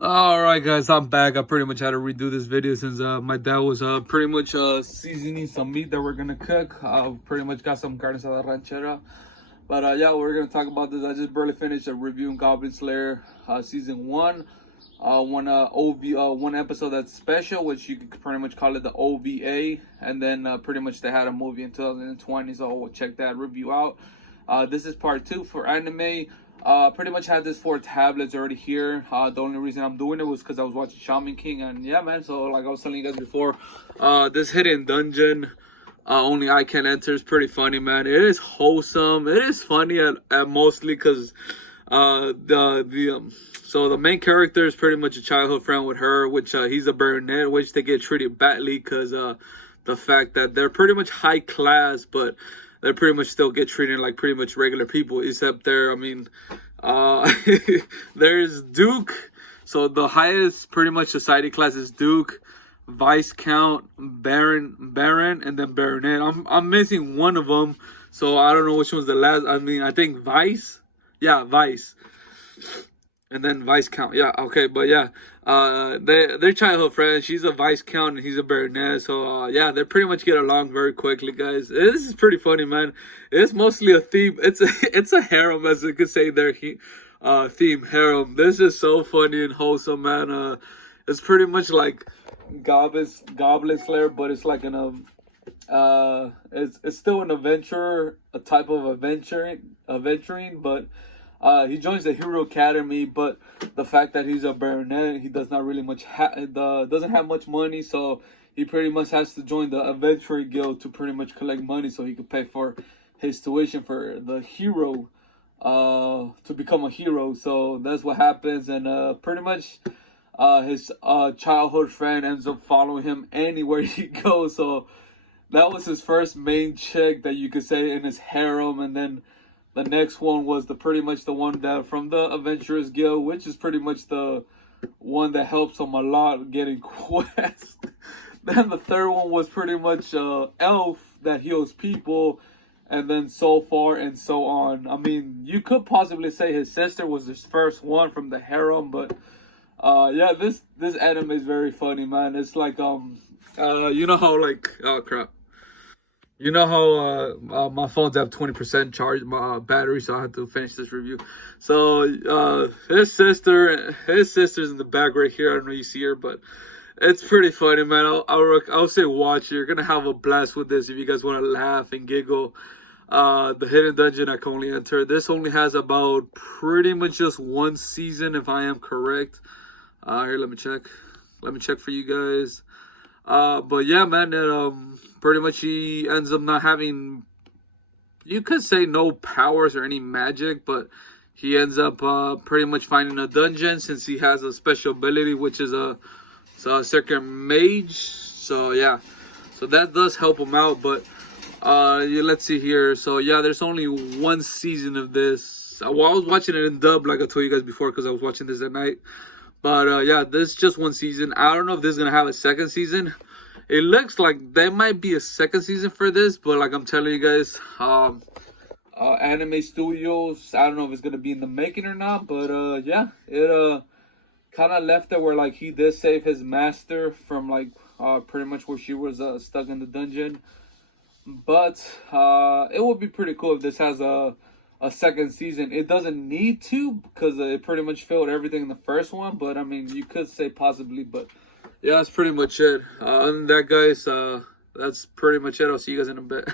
All right, guys, I'm back. I pretty much had to redo this video since my dad was pretty much seasoning some meat that we're gonna cook. Pretty much got some carne asada ranchera. But yeah, we're gonna talk about this. I just barely finished reviewing Goblin Slayer season one. One episode that's special, which you could pretty much call it the OVA, and then pretty much they had a movie in 2020, so we'll check that review out. This is part two for anime. Pretty much had this 4 tablets already here. The only reason I'm doing it was because I was watching Shaman King, and yeah, man. So like I was telling you guys before, this hidden dungeon, only I can enter, is pretty funny, man. It is wholesome. It is funny at mostly because so the main character is pretty much a childhood friend with her, which he's a baronet, which they get treated badly because the fact that they're pretty much high class, but they pretty much still get treated like pretty much regular people, except I mean, there's Duke. So the highest pretty much society class is Duke, Viscount, Baron, and then Baronet. I'm missing one of them, so I don't know which one's the last. I mean, I think Vice. Yeah, Vice. And then Viscount. Yeah, okay, but yeah, they're childhood friends. She's a Viscount and he's a Baronet. So yeah, they pretty much get along very quickly, guys. This is pretty funny, man. It's mostly a theme. It's a harem, as you could say. Their theme harem. This is so funny and wholesome, man. It's pretty much like Goblin Slayer, but it's like it's still an adventure, a type of adventuring, but he joins the Hero Academy. But the fact that he's a baronet, he does not really doesn't have much money, so he pretty much has to join the adventuring guild to pretty much collect money so he could pay for his tuition for the hero, to become a hero. So that's what happens, and pretty much his childhood friend ends up following him anywhere he goes. So that was his first main chick that you could say in his harem, and then the next one was pretty much the one that from the Adventurers Guild, which is pretty much the one that helps him a lot getting quests. Then the third one was pretty much elf that heals people, and then so far and so on. I mean, you could possibly say his sister was his first one from the harem, but yeah, this anime is very funny, man. It's like you know how like, oh crap. You know how my phones have 20% charge, my battery, so I had to finish this review. So his sister's in the back right here. I don't know if you see her, but it's pretty funny, man. I'll say watch. You're gonna have a blast with this if you guys want to laugh and giggle. The hidden dungeon I can only enter. This only has about pretty much just one season, if I am correct. Here, let me check. Let me check for you guys. But yeah, man, pretty much he ends up not having, you could say, no powers or any magic, but he ends up pretty much finding a dungeon since he has a special ability, which is a second mage. So yeah, so that does help him out. But yeah, let's see here. So yeah, there's only one season of this. Well, I was watching it in dub, like I told you guys before, because I was watching this at night. But yeah, this is just one season. I don't know if this is gonna have a second season. It looks like there might be a second season for this, but like I'm telling you guys, Anime Studios, I don't know if it's gonna be in the making or not. But yeah, it kind of left it where like he did save his master from like pretty much where she was stuck in the dungeon. But it would be pretty cool if this has a second season. It doesn't need to because it pretty much filled everything in the first one. But I mean, you could say possibly. But yeah, that's pretty much it. Other than that, guys, that's pretty much it. I'll see you guys in a bit.